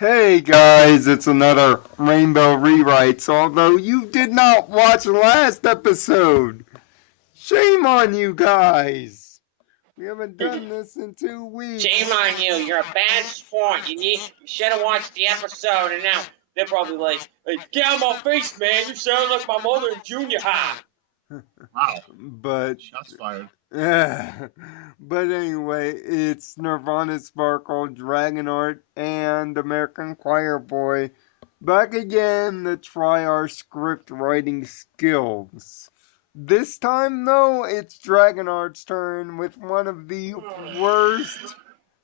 Hey guys, it's another Rainbow Rewrites, although you did not watch last episode. Shame on you guys. We haven't done this in 2 weeks. Shame on you. You're a bad sport. You should have watched the episode, and now they're probably like, hey, get out of my face, man. You sound like my mother in junior high. Wow. But Shots fired. but anyway, it's Nirvana Sparkle, Dragon Art, and American Choir Boy back again to try our script writing skills. This time, though, it's Dragon Art's turn with one of the worst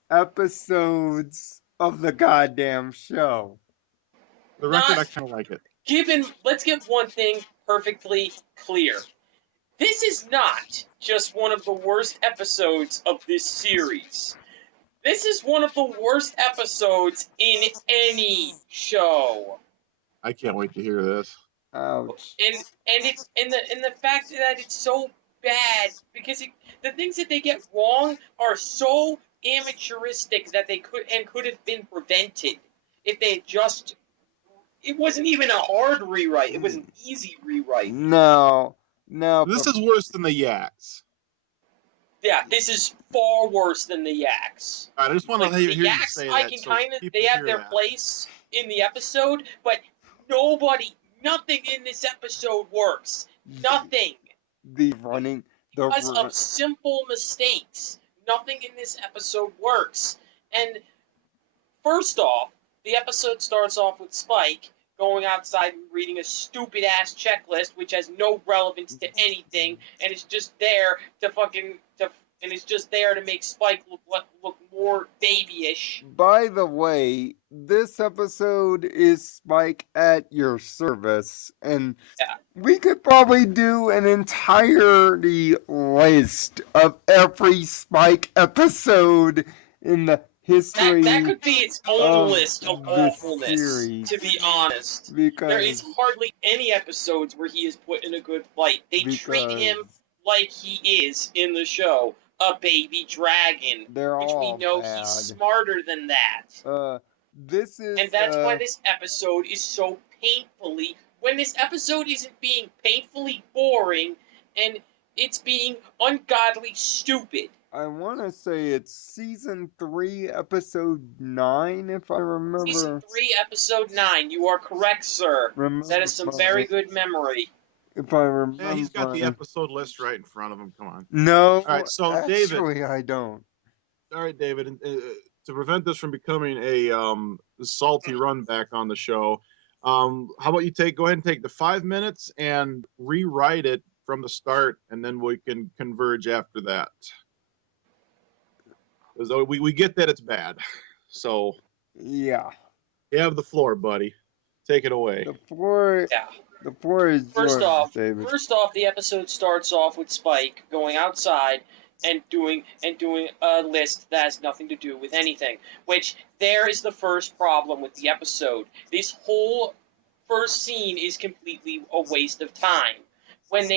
episodes of the goddamn show. The record, I kind of like it. Let's get one thing perfectly clear. This is not just one of the worst episodes of this series. This is one of the worst episodes in any show. I can't wait to hear this. Ouch. And the fact that it's so bad because the things that they get wrong are so amateuristic that they could have been prevented if they had just. It wasn't even a hard rewrite. It was an easy rewrite. No. This is worse than the Yaks. Yeah, this is far worse than the Yaks. All right, I just want to hear you Yaks, say I that. can So kind of. They have their place in the episode, but nothing in this episode works. Nothing. Because of simple mistakes. Nothing in this episode works. And first off, the episode starts off with Spike going outside and reading a stupid ass checklist which has no relevance to anything, and it's just there to make Spike look more babyish. By the way, this episode is Spike at your service, and we could probably do an entirety list of every Spike episode in the history. That could be its own list of awfulness, series, to be honest. Because there is hardly any episodes where he is put in a good fight. They treat him like he is in the show, a baby dragon, which we know bad. He's smarter than that. And that's why this episode is so painfully. When this episode isn't being painfully boring, and it's being ungodly stupid. I want to say it's season 3, episode 9, if I remember. Season 3, episode 9. You are correct, sir. That is some very good memory. If I remember. Yeah, he's got the episode list right in front of him. Come on. No. All right, so actually, David. I don't. All right, David. To prevent this from becoming a salty run back on the show, how about you go ahead and take the 5 minutes and rewrite it from the start, and then we can converge after that. We get that it's bad, so yeah. You have the floor, buddy. Take it away. The floor is first yours, off. David. First off, the episode starts off with Spike going outside and doing a list that has nothing to do with anything. Which there is the first problem with the episode. This whole first scene is completely a waste of time. When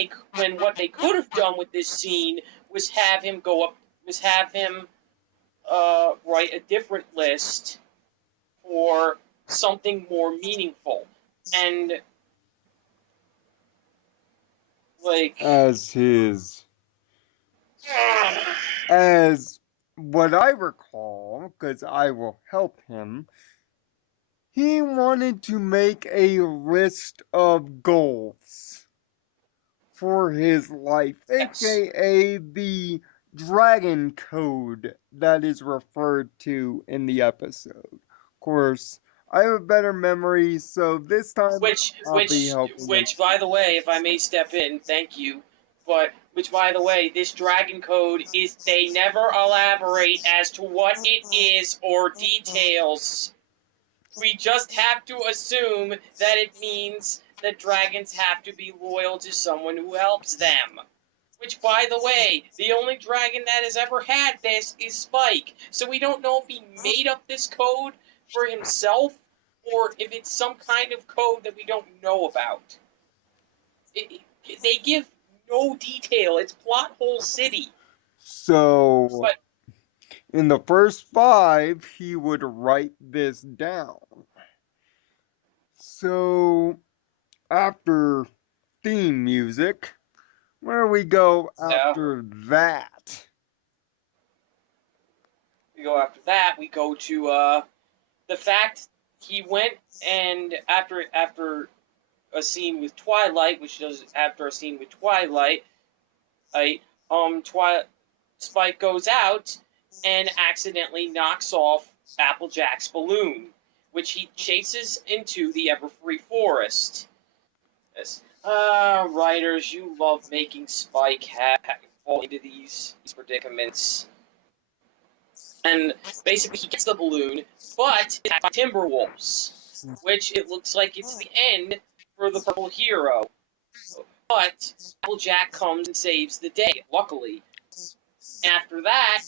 what they could have done with this scene was have him write a different list for something more meaningful. And as what I recall, because I will help him, he wanted to make a list of goals for his life, aka the dragon code that is referred to in the episode. Of course, I have a better memory, so this time I'll be helping. Which, by the way, if I may step in, thank you. Which, by the way, this dragon code is, they never elaborate as to what it is or details. We just have to assume that it means that dragons have to be loyal to someone who helps them. Which, by the way, the only dragon that has ever had this is Spike. So we don't know if he made up this code for himself, or if it's some kind of code that we don't know about. They give no detail. It's plot hole city. So, In the first 5, he would write this down. So, after theme music, where we go Yeah. after that? We go after that. We go to the fact he went and after a scene with Twilight, which does after a scene with Twilight, right? Twilight Spike goes out and accidentally knocks off Applejack's balloon, which he chases into the Everfree Forest. Yes. Writers, you love making Spike fall into these predicaments. And basically, he gets the balloon, but it's by Timberwolves, which it looks like it's the end for the purple hero. But Applejack comes and saves the day, luckily. After that,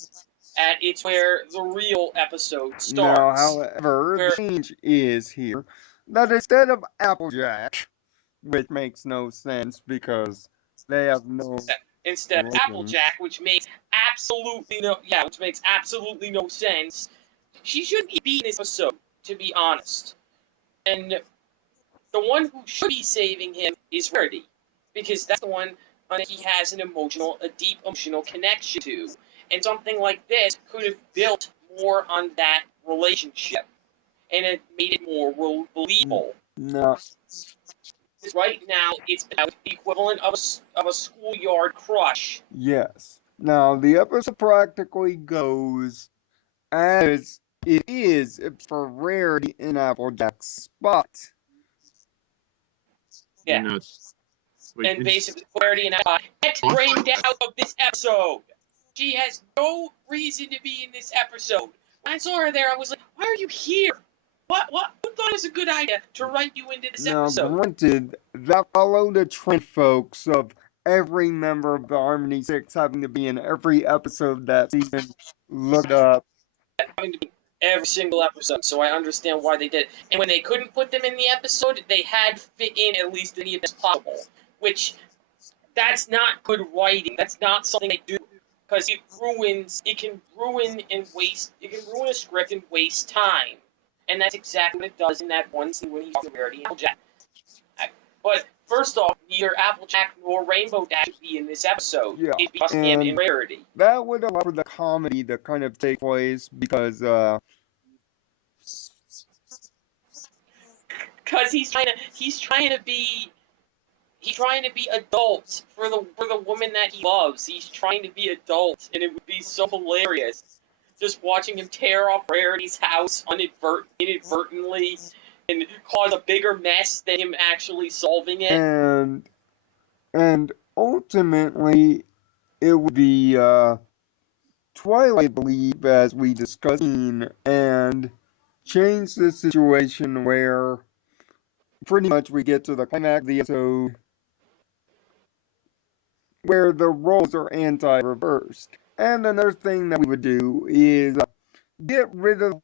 it's where the real episode Now, starts. however, the Where change is here that instead of Applejack, which makes no sense because they have no instead of relation. Applejack, which makes absolutely no sense, she shouldn't be in this episode, to be honest. And the one who should be saving him is Rarity, because that's the one that he has a deep emotional connection to. And something like this could have built more on that relationship, and it made it more believable. No, Because right now, it's about the equivalent of a schoolyard crush. yes. Now, the episode practically goes as it is for Rarity in Applejack's spot. Yeah. And wait, And basically, Rarity and I get brained out of this episode. She has no reason to be in this episode. When I saw her there, I was like, why are you here? Who thought it was a good idea to write you into this Now, episode? granted, that followed the trend, folks, of every member of the Harmony Six having to be in every episode that season. Look up. Having to be every single episode, so I understand why they did it. And when they couldn't put them in the episode, they had to fit in at least any of this possible. Which, that's not good writing. That's not something they do. Because it can ruin a script and waste time. And that's exactly what it does in that one scene when he's talking to Rarity and Applejack. But first off, neither Applejack nor Rainbow Dash should be in this episode. Yeah, It'd be just him and and Rarity. that would allow for the comedy to kind of take place because, Because he's trying to be adult for the woman that he loves. He's trying to be adult, and it would be so hilarious just watching him tear off Rarity's house inadvertently and cause a bigger mess than him actually solving it. and ultimately it would be Twilight, I believe, as we discussed, and change the situation where pretty much we get to the climax of the episode where the roles are anti-reversed. And another thing that we would do is get rid of.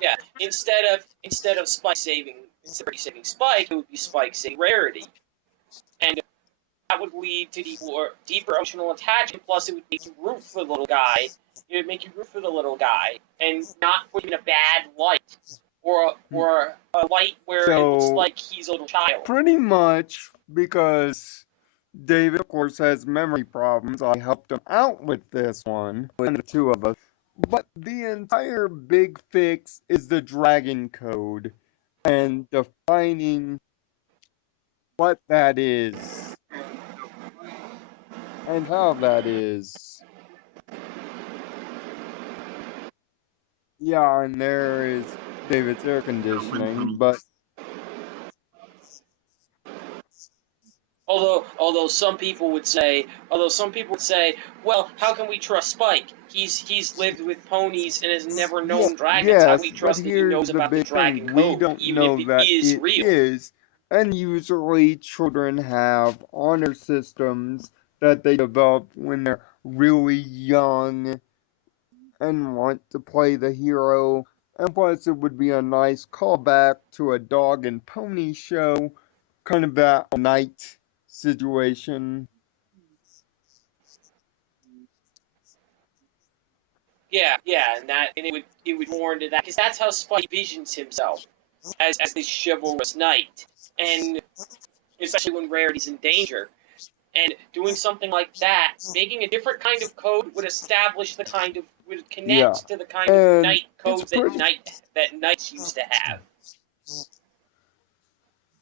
Yeah, instead of saving Spike, it would be Spike saving Rarity, and that would lead to deeper emotional attachment. Plus, it would make you root for the little guy. It would make you root for the little guy, and not put him in a bad light, or a light where it looks So like he's a little child. pretty much because David, of course, has memory problems, I helped him out with this one, and the two of us. But the entire big fix is the dragon code and defining what that is and how that is. Yeah, and there is David's air conditioning, but Although some people would say, well, how can we trust Spike? He's lived with ponies and has never yeah, known dragons. How can we yes, but trust that he here's knows the about the big dragon thing. We code, don't even if know it that is it real? is, and usually children have honor systems that they develop when they're really young and want to play the hero. And plus, it would be a nice callback to a dog and pony show, kind of that night situation. and it would more into that because that's how Spike visions himself as this chivalrous knight, and especially when Rarity's in danger. And doing something like that, making a different kind of code would establish would Yeah. connect to the kind of And knight it's codes pretty. that knights used to have.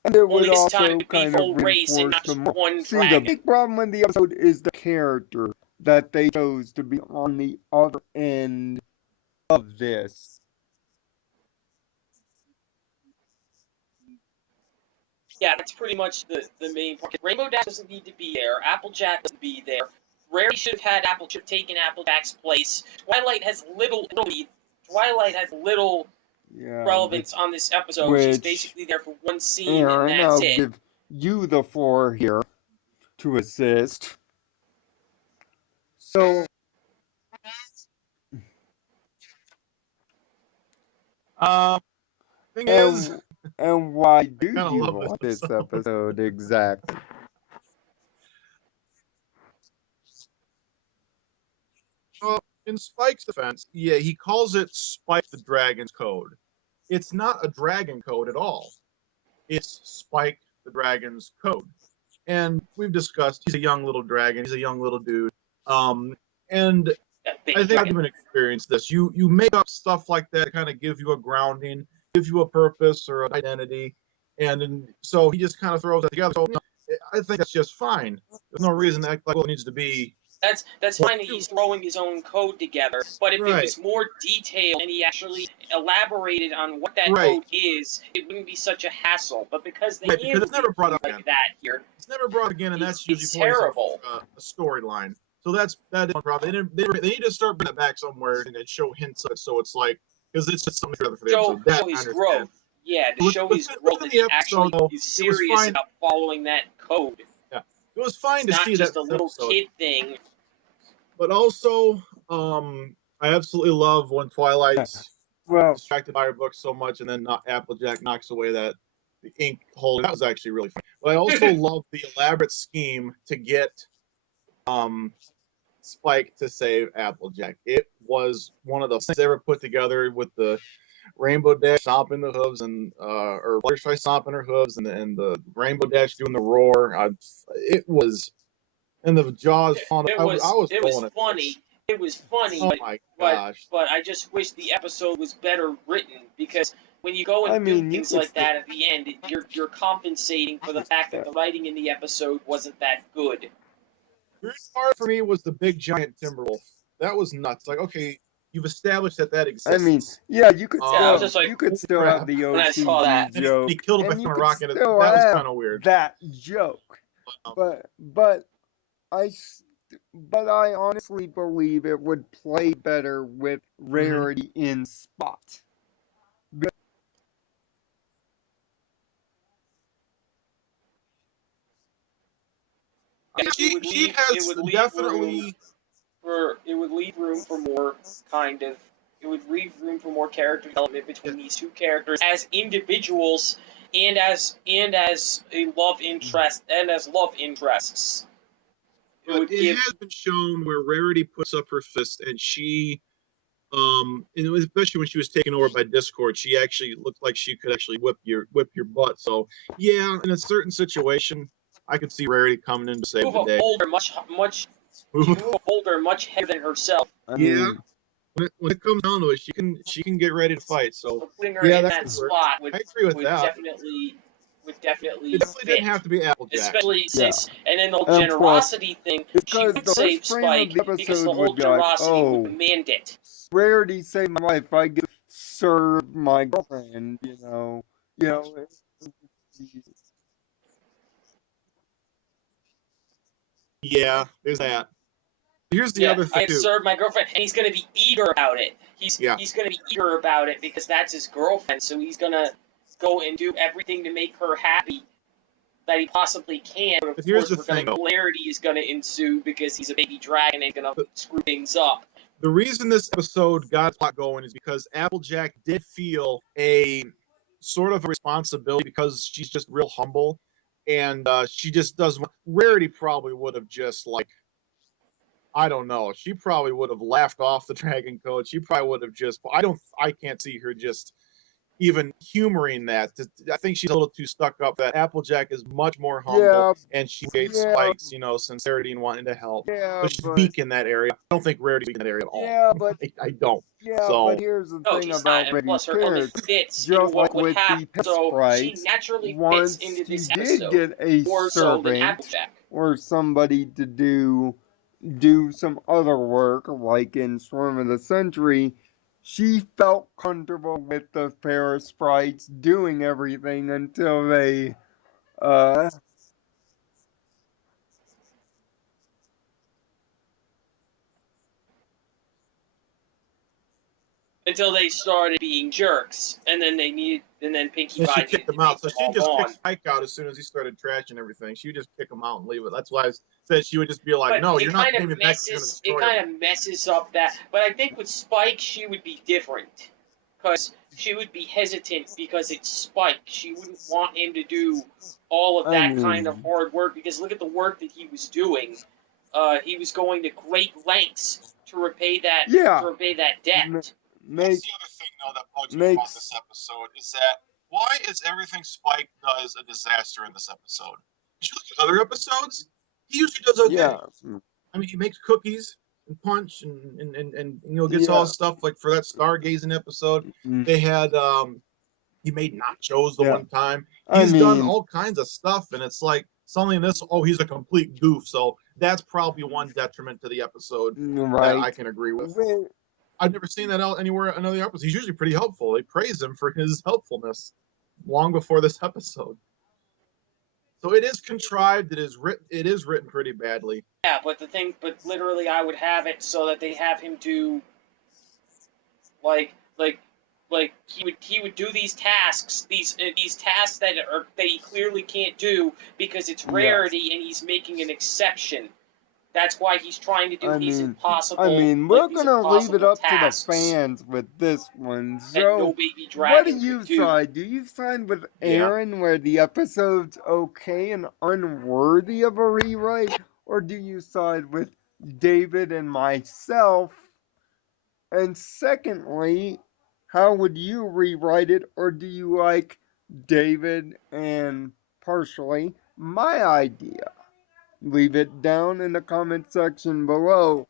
And it would Only this time also it'd be kind of full race and reinforce not the just more. one See, the dragon. big problem in the episode is the character that they chose to be on the other end of this. Yeah, that's pretty much the main part. Rainbow Dash doesn't need to be there. Applejack doesn't be there. Rarity should have taken Applejack's place. Twilight has little Yeah, relevance on this episode. She's which, basically there for one scene and Aaron, that's I'll it. give you the floor here to assist. So, Thing is, and why do I kind of you love want this this episode. episode exactly? Well, in Spike's defense, yeah, he calls it Spike the Dragon's Code. It's not a dragon code at all. It's Spike the Dragon's Code. And we've discussed he's a young little dragon, he's a young little dude. And Big I think I've dragon. even experienced this. You make up stuff like that to kind of give you a grounding, give you a purpose or an identity, and so he just kind of throws that together. So I think that's just fine. There's no reason to act like it needs to be. That's fine that he's throwing his own code together, but if it Right. was more detailed and he actually elaborated on what that Right. code is, it wouldn't be such a hassle. But because they Right, because it's never brought up like again. that here, It's never brought again, and that's usually it's points terrible. a storyline. So that is one problem. They need to start bringing that back somewhere and show hints of it. So it's like because it's just something for the Show episode. That show I his understand. growth. Yeah, to show his growth Within that the he actually episode, though, is it was serious fine. about following that code. Yeah, it was fine It's to not see that just a little episode. kid thing. But also, I absolutely love when Twilight's Well, distracted by her book so much, and then Applejack knocks away the ink hole. That was actually really fun. But I also love the elaborate scheme to get Spike to save Applejack. It was one of those things they ever put together with the Rainbow Dash stomping the hooves and or Fluttershy stomping her hooves and the Rainbow Dash doing the roar. It was and the jaws falling. I was going at funny. this. It was funny, Oh my gosh. but I just wish the episode was better written because when you go I and do mean, you things could like that at the end, you're compensating for the fact that the writing in the episode wasn't that good. The weird part for me was the big giant Timberwolf. That was nuts. Like, okay, you've established that exists. I mean, yeah, you could Yeah, I was still just like, you could holy still crap. have the when I saw that. OCD And joke, he killed him and by you a could rocket. still That was have kind of weird. that joke. But I but I honestly believe it would play better with Rarity in Spot. She has definitely. It would leave room for more kind of it would leave room for more character development between these two characters as individuals and as a love interest and as love interests. But it has been shown where Rarity puts up her fist and she and especially when she was taken over by Discord, she actually looked like she could actually whip your butt. So yeah, in a certain situation, I could see Rarity coming in to save the day. Move a boulder much heavier than herself. I Yeah, mean, when it comes down to it, she can get ready to fight. So putting her yeah, in that that could work. spot I agree with that. would definitely It definitely didn't have to be Applejack. especially Yeah. since and then the whole And plus, generosity thing, she because would the save first frame of Spike the because the episode whole would be like, generosity would oh, demand it. Rarity saved my life. I get to serve my girlfriend. You know. Yeah, there's that. Here's the other thing I too. served my girlfriend, and he's gonna be eager about it. He's gonna be eager about it because that's his girlfriend. So he's gonna go and do everything to make her happy that he possibly can. But of Here's course, the thing, hilarity is gonna ensue because he's a baby dragon and gonna screw things up. The reason this episode got plot going is because Applejack did feel a sort of a responsibility because she's just real humble, and she just doesn't. Rarity probably would have just like I don't know. She probably would have laughed off the dragon code. She probably would have just. I can't see her just even humoring that. I think she's a little too stuck up. That Applejack is much more humble, Yeah, and she gave yeah, Spike's, sincerity and wanting to help. yeah, So she's but weak in that area. I don't think Rarity's weak in that area at all. yeah, but I don't. yeah, but So here's the No, thing she's not, about and Brady's plus her element character. fits into Just what like would with happen. the pet So she sprites, naturally fits once into he this did episode get a more so than servant Applejack. or somebody to do some other work, like in Swarm of the Century, she felt comfortable with the fair sprites doing everything until they uh Until they started being jerks, and then Pinkie and she Pie kicked needed to him take out. So them she all just kicked gone. Spike out as soon as he started trashing everything. She would just kick him out and leave it. That's why I said she would just be like, But "No, you're not paying me back. You're going to it destroy kind everything." of messes up that. But I think with Spike, she would be different because she would be hesitant because it's Spike. She wouldn't want him to do all of I that kind of mean, hard work because look at the work that he was doing. He was going to great lengths yeah, to repay that m- debt. That's make the other thing, though, that bugs me about this makes episode is that why is everything Spike does a disaster in this episode? If you look at other episodes, he usually does okay. yeah, I mean, he makes cookies and punch and gets all yeah, his stuff like for that stargazing episode. mm, They had he made nachos the yeah. one time. I He's done mean, all kinds of stuff, and it's like suddenly in this, oh, he's a complete goof. So that's probably one detriment to the episode that I right. can agree with. Well, I've never seen that out anywhere in other episodes. He's usually pretty helpful. They praise him for his helpfulness long before this episode. So it is contrived. It is written. It is written pretty badly. Yeah, but literally, I would have it so that they have him do like like he would do these tasks, these tasks that he clearly can't do because it's yes. Rarity and he's making an exception. That's why he's trying to do I mean, we're these gonna leave it impossible up to the tasks fans with this one. that no So, baby what do dragon could you do. side? Do you side with Yeah. Aaron, where the episode's okay and unworthy of a rewrite, or do you side with David and myself? And secondly, how would you rewrite it, or do you like David and partially my idea? Leave it down in the comment section below.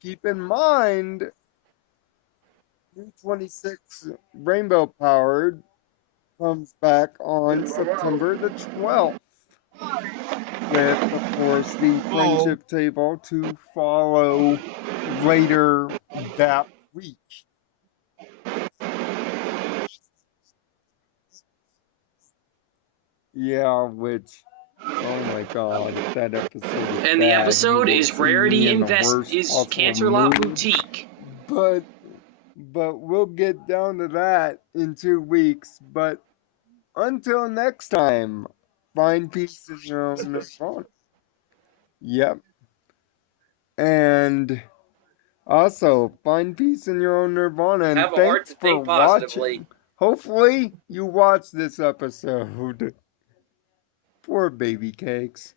Keep in mind, 326 Rainbow Powered comes back on September the 12th, with, of course, the Oh, friendship table to follow later that week. Yeah, which, oh my god, if that episode is And the bad, you episode will is see me Rarity in the Invest worst is possible Canterlot mood. Boutique. But we'll get down to that in 2 weeks. But until next time, find peace in your own nirvana. Yep. And also, find peace in your own nirvana. And Have a heart thanks to for think positively. watching. Hopefully, you watched this episode. Poor baby cakes.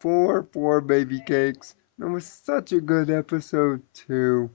Poor baby cakes. It was such a good episode, too.